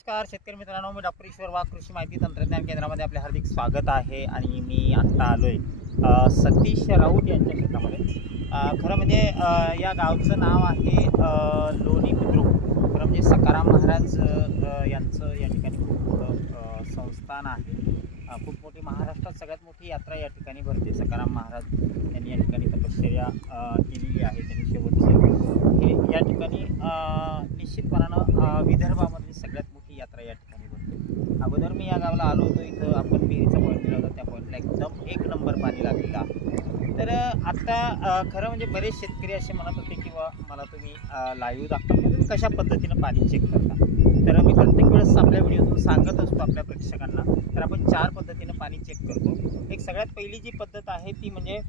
नमस्कार शेतकरी मित्रांनो, मी डॉक्टर ईश्वर वाघ, कृषी माहिती तंत्रज्ञान केंद्रामध्ये आपले हार्दिक स्वागत आहे। आणि मी आत्ता आलोय सतीश राऊत यांच्या शेतामध्ये। खरं म्हणजे या गावचं नाव आहे लोणी बुद्रुक। खरं म्हणजे सकाराम महाराज यांचं या ठिकाणी खूप मोठं संस्थान आहे। खूप मोठी, महाराष्ट्रात सगळ्यात मोठी यात्रा या ठिकाणी भरते। सकाराम महाराज यांनी या ठिकाणी तपश्चर्या केलेली आहे। त्यांनी शेवटचं हे या ठिकाणी निश्चितपणानं विदर्भामधली सगळ्यात मोठी यात्रा या ठिकाणी भरते। अगोदर मी या गावाला आलो होतो, इथं आपण विहिरीचा पॉईंट दिला होता, त्या पॉईंटला एकदम एक नंबर पाणी लागलेलं आहे। तर आत्ता खरं म्हणजे बरेच शेतकरी असे म्हणत होते की मला तुम्ही लाईव्ह दाखवा, तुम्ही कशा पद्धतीनं पाणी चेक करता। तर मी प्रत्येक वेळेस आपल्या व्हिडिओतून सांगत असतो आपल्या प्रेक्षकांना। तर आपण 4 पद्धतीनं पाणी चेक करतो। एक सगळ्यात पहिली जी पद्धत आहे ती म्हणजे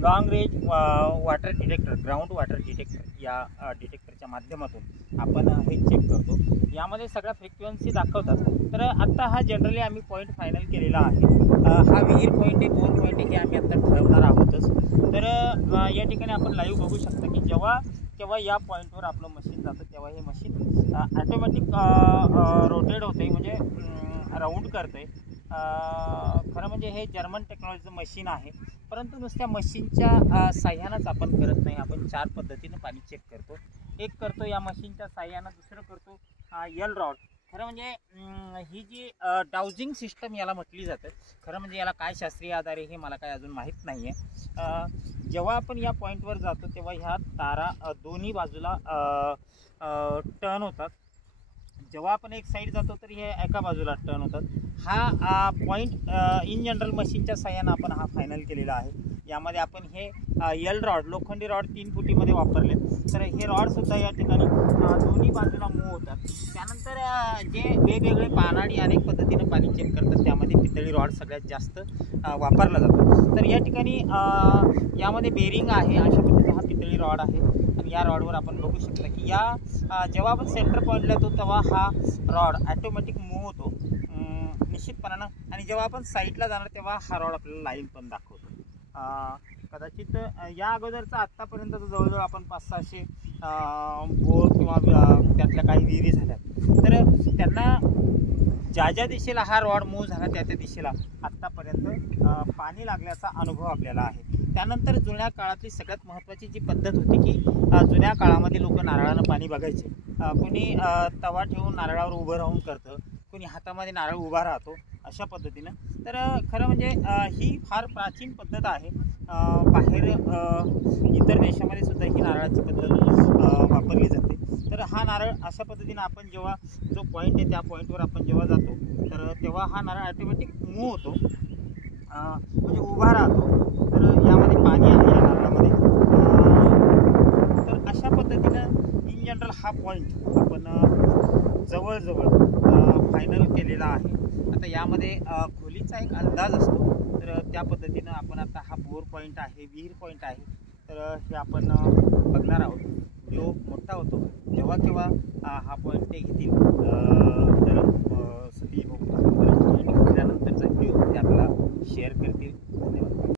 long range water detector, ground water detector या डिटेक्टरच्या माध्यमातून आपण हे चेक करतो। यामध्ये सगळ्या फ्रिक्वेन्सी दाखवतात। तर आत्ता हा जनरली आम्ही पॉईंट फायनल केलेला आहे। हा विहीर पॉईंट आहे, 2 पॉईंट आहे, हे आम्ही आत्ता ठरवणार आहोतच। तर या ठिकाणी आपण लाईव्ह बघू शकता की जेव्हा या पॉईंटवर आपलं मशीन जातं तेव्हा हे मशीन ॲटोमॅटिक रोटेट होते, म्हणजे राऊंड करते। खरं म्हणजे हे जर्मन टेक्नॉलॉजीचं मशीन आहे, परंतु नुसत्या मशीनच्या साह्यानंच आपण करत नाही। आपण 4 पद्धतीनं पाणी चेक करतो। एक करतो या मशीनच्या साह्यानं, दुसरं करतो यल रॉड। खरं म्हणजे ही जी डाउजिंग सिस्टम याला म्हटली जाते। खरं म्हणजे याला काय शास्त्रीय आधार आहे हे मला काय अजून माहीत नाही आहे। जेव्हा आपण या पॉईंटवर जातो तेव्हा ह्या तारा दोन्ही बाजूला टर्न होतात। जेव्हा आपण एक साईड जातो तर हे एका बाजूला टर्न होतात। हा पॉईंट इन जनरल मशीनच्या साह्यानं आपण हा फायनल केलेला आहे। यामध्ये आपण हे यल रॉड, लोखंडी रॉड 3 फुटीमध्ये वापरले। तर हे रॉडसुद्धा या ठिकाणी दोन्ही बाजूला मूव्ह होतात। त्यानंतर जे वेगवेगळे पानाडी अनेक पद्धतीनं पाणी चेक करतात, त्यामध्ये पितळी रॉड सगळ्यात जास्त वापरला जातो। तर या ठिकाणी यामध्ये बेरिंग आहे, अशा पद्धतीचा हा पितळी रॉड आहे। आणि या रॉडवर आपण बघू शकता की जेव्हा आपण सेंटर पॉईंटला येतो तेव्हा हा रॉड ॲटोमॅटिक मूव्ह होतो निश्चितपणानं। आणि जेव्हा आपण साईडला जाणार तेव्हा हा रॉड आपल्याला लाईन पण दाखवतो। कदाचित या अगोदरचा आत्तापर्यंत जवळजवळ आपण 500-600 बोर किंवा त्यातल्या काही विहिरी झाल्या। तर त्यांना ज्या दिशेला हा रॉड मूव्ह झाला त्या दिशेला आत्तापर्यंत पाणी लागल्याचा अनुभव आपल्याला आहे। त्यानंतर जुन्या काळातली सगळ्यात महत्त्वाची जी पद्धत होती की जुन्या काळामध्ये लोक नारळानं पाणी बघायचे। कोणी तवा ठेवून नारळावर उभं राहून करतं, कोणी हातामध्ये नारळ उभा राहतो, अशा पद्धतीनं। तर खरं म्हणजे ही फार प्राचीन पद्धत आहे। बाहेर इतर देशामध्ये सुद्धा ही नारळाची पद्धत वापरली जाते। तर हा नारळ अशा पद्धतीनं आपण जेव्हा जो पॉईंट आहे त्या पॉईंटवर आपण जेव्हा जातो तर तेव्हा हा नारळ ॲटोमॅटिक मूव्ह होतो, म्हणजे उभा राहतो। तर यामध्ये पाणी आहे या नारळामध्ये। तर अशा पद्धतीनं इन जनरल हा पॉईंट आपण जवळजवळ फायनल केलेला आहे। आता यामध्ये खोलीचा एक अंदाज असतो, तर त्या पद्धतीनं आपण आता हा बोर पॉईंट आहे, विहीर पॉईंट आहे, तर हे आपण बघणार आहोत। व्हिडिओ मोठा होतो जेव्हा केव्हा हा पॉईंट ते घेतील तर सतीश भाऊ पॉईंट घेतल्यानंतरचा व्हिडिओ ते आपल्याला शेअर करतील।